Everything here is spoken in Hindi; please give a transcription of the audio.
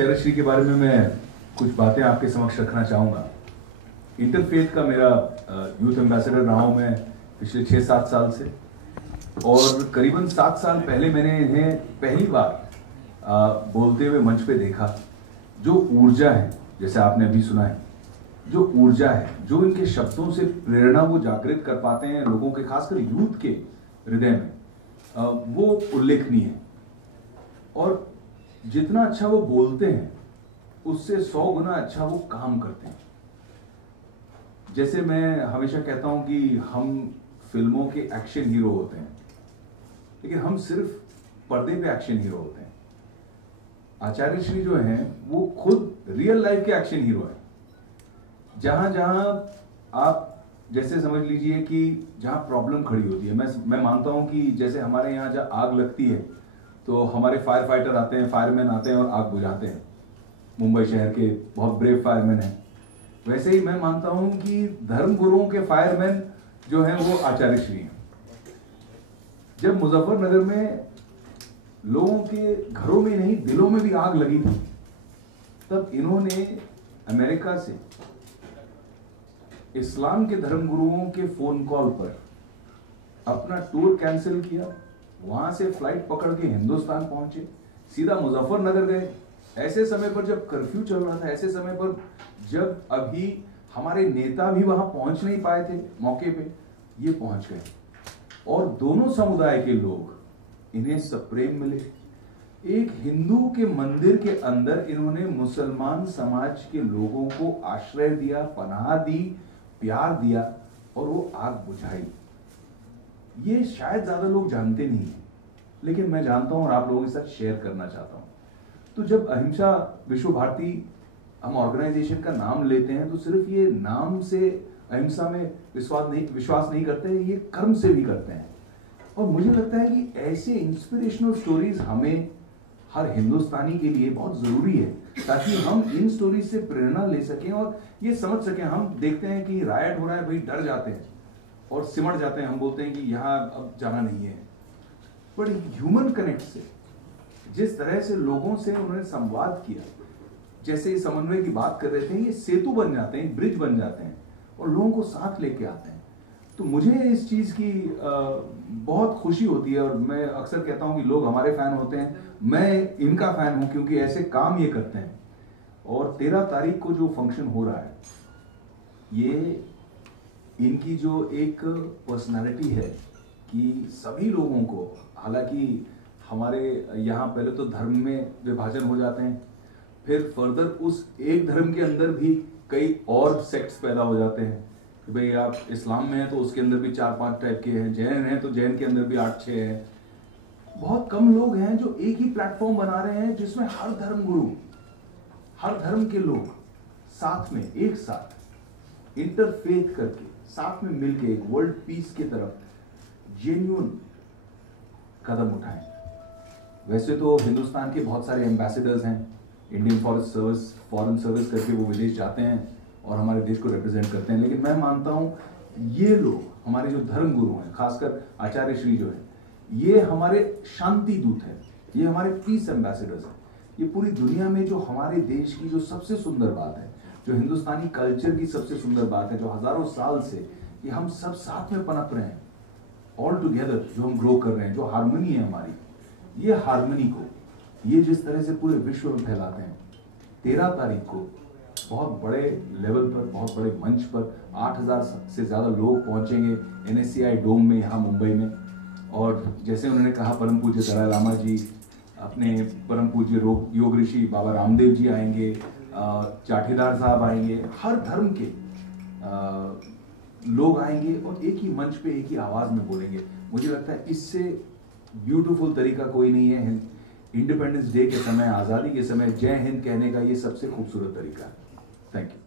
आचार्य श्री के बारे में मैं कुछ बातें आपके समक्ष रखना चाहूँगा। इंटरफेथ का मेरा यूथ एम्बेसडर रहा हूँ मैं पिछले 6-7 साल से, और करीबन 7 साल पहले मैंने इन्हें पहली बार बोलते हुए मंच पे देखा। जो ऊर्जा है, जैसे आपने अभी सुना है, जो ऊर्जा है, जो इनके शब्दों से प्रेरणा वो जागृत कर पाते हैं लोगों के, खासकर यूथ के हृदय में, वो उल्लेखनीय है। और जितना अच्छा वो बोलते हैं उससे 100 गुना अच्छा वो काम करते हैं। जैसे मैं हमेशा कहता हूं कि हम फिल्मों के एक्शन हीरो होते हैं, लेकिन हम सिर्फ पर्दे पे एक्शन हीरो होते हैं। आचार्य श्री जो हैं वो खुद रियल लाइफ के एक्शन हीरो हैं। जहां जहां आप जैसे समझ लीजिए कि जहां प्रॉब्लम खड़ी होती है, मैं मानता हूं कि जैसे हमारे यहाँ जहां आग लगती है तो हमारे फायर फाइटर आते हैं, फायरमैन आते हैं और आग बुझाते हैं। मुंबई शहर के बहुत ब्रेव फायरमैन हैं। वैसे ही मैं मानता हूं कि धर्म गुरुओं के फायरमैन जो हैं वो आचार्य श्री हैं। जब मुजफ्फरनगर में लोगों के घरों में नहीं दिलों में भी आग लगी थी, तब इन्होंने अमेरिका से इस्लाम के धर्म गुरुओं के फोन कॉल पर अपना टूर कैंसिल किया, वहां से फ्लाइट पकड़ के हिंदुस्तान पहुंचे, सीधा मुजफ्फरनगर गए। ऐसे समय पर जब कर्फ्यू चल रहा था, ऐसे समय पर जब अभी हमारे नेता भी वहां पहुंच नहीं पाए थे मौके पे, ये पहुंच गए और दोनों समुदाय के लोग इन्हें सप्रेम मिले। एक हिंदू के मंदिर के अंदर इन्होंने मुसलमान समाज के लोगों को आश्रय दिया, पनाह दी, प्यार दिया और वो आग बुझाई। ये शायद ज्यादा लोग जानते नहीं हैं, लेकिन मैं जानता हूं और आप लोगों के साथ शेयर करना चाहता हूं। तो जब अहिंसा विश्व भारती हम ऑर्गेनाइजेशन का नाम लेते हैं तो सिर्फ ये नाम से अहिंसा में विश्वास नहीं करते, ये कर्म से भी करते हैं। और मुझे लगता है कि ऐसे इंस्पिरेशनल स्टोरीज हमें हर हिंदुस्तानी के लिए बहुत जरूरी है, ताकि हम इन स्टोरीज से प्रेरणा ले सकें और ये समझ सकें। हम देखते हैं कि रायट हो रहा है, भाई डर जाते हैं और सिमट जाते हैं, हम बोलते हैं कि यहाँ अब जाना नहीं है। पर ह्यूमन कनेक्ट से, जिस तरह से लोगों से उन्होंने संवाद किया, जैसे समन्वय की बात कर रहे थे, ये सेतु बन जाते हैं, ब्रिज बन जाते हैं और लोगों को साथ लेके आते हैं। तो मुझे इस चीज की बहुत खुशी होती है और मैं अक्सर कहता हूं कि लोग हमारे फैन होते हैं, मैं इनका फैन हूं क्योंकि ऐसे काम ये करते हैं। और 13 तारीख को जो फंक्शन हो रहा है, ये इनकी जो एक पर्सनालिटी है कि सभी लोगों को, हालांकि हमारे यहाँ पहले तो धर्म में विभाजन हो जाते हैं, फिर फर्दर उस एक धर्म के अंदर भी कई और सेक्ट्स पैदा हो जाते हैं कि भाई आप इस्लाम में हैं तो उसके अंदर भी 4-5 टाइप के हैं, जैन हैं तो जैन के अंदर भी 8-6 हैं। बहुत कम लोग हैं जो एक ही प्लेटफॉर्म बना रहे हैं जिसमें हर धर्म गुरु, हर धर्म के लोग साथ में, एक साथ इंटरफेथ करके, साथ में मिलके एक वर्ल्ड पीस की तरफ जेन्युइन कदम उठाएं। वैसे तो हिंदुस्तान के बहुत सारे एम्बेसडर्स हैं, इंडियन फॉरेन सर्विस करके वो विदेश जाते हैं और हमारे देश को रिप्रेजेंट करते हैं, लेकिन मैं मानता हूं ये लोग, हमारे जो धर्म गुरु हैं, खासकर आचार्य श्री जो है, ये हमारे शांति दूत हैं, ये हमारे पीस एम्बेसडर्स हैं। ये पूरी दुनिया में जो हमारे देश की जो सबसे सुंदर बात है, जो हिंदुस्तानी कल्चर की सबसे सुंदर बात है, जो हजारों साल से ये हम सब साथ में पनप रहे हैं, ऑल टुगेदर जो हम ग्रो कर रहे हैं, जो हार्मनी है हमारी, ये हार्मनी को ये जिस तरह से पूरे विश्व में फैलाते हैं, 13 तारीख को बहुत बड़े लेवल पर, बहुत बड़े मंच पर 8000 से ज्यादा लोग पहुंचेंगे NSCI डोम में यहाँ मुंबई में। और जैसे उन्होंने कहा, परम पूज्य दलाई लामा जी, अपने परम पूज्य योग ऋषि बाबा रामदेव जी आएंगे, चाठीदार साहब आएंगे, हर धर्म के लोग आएंगे और एक ही मंच पे एक ही आवाज में बोलेंगे। मुझे लगता है इससे ब्यूटीफुल तरीका कोई नहीं है। इंडिपेंडेंस डे के समय, आजादी के समय जय हिंद कहने का ये सबसे खूबसूरत तरीका है। Thank you.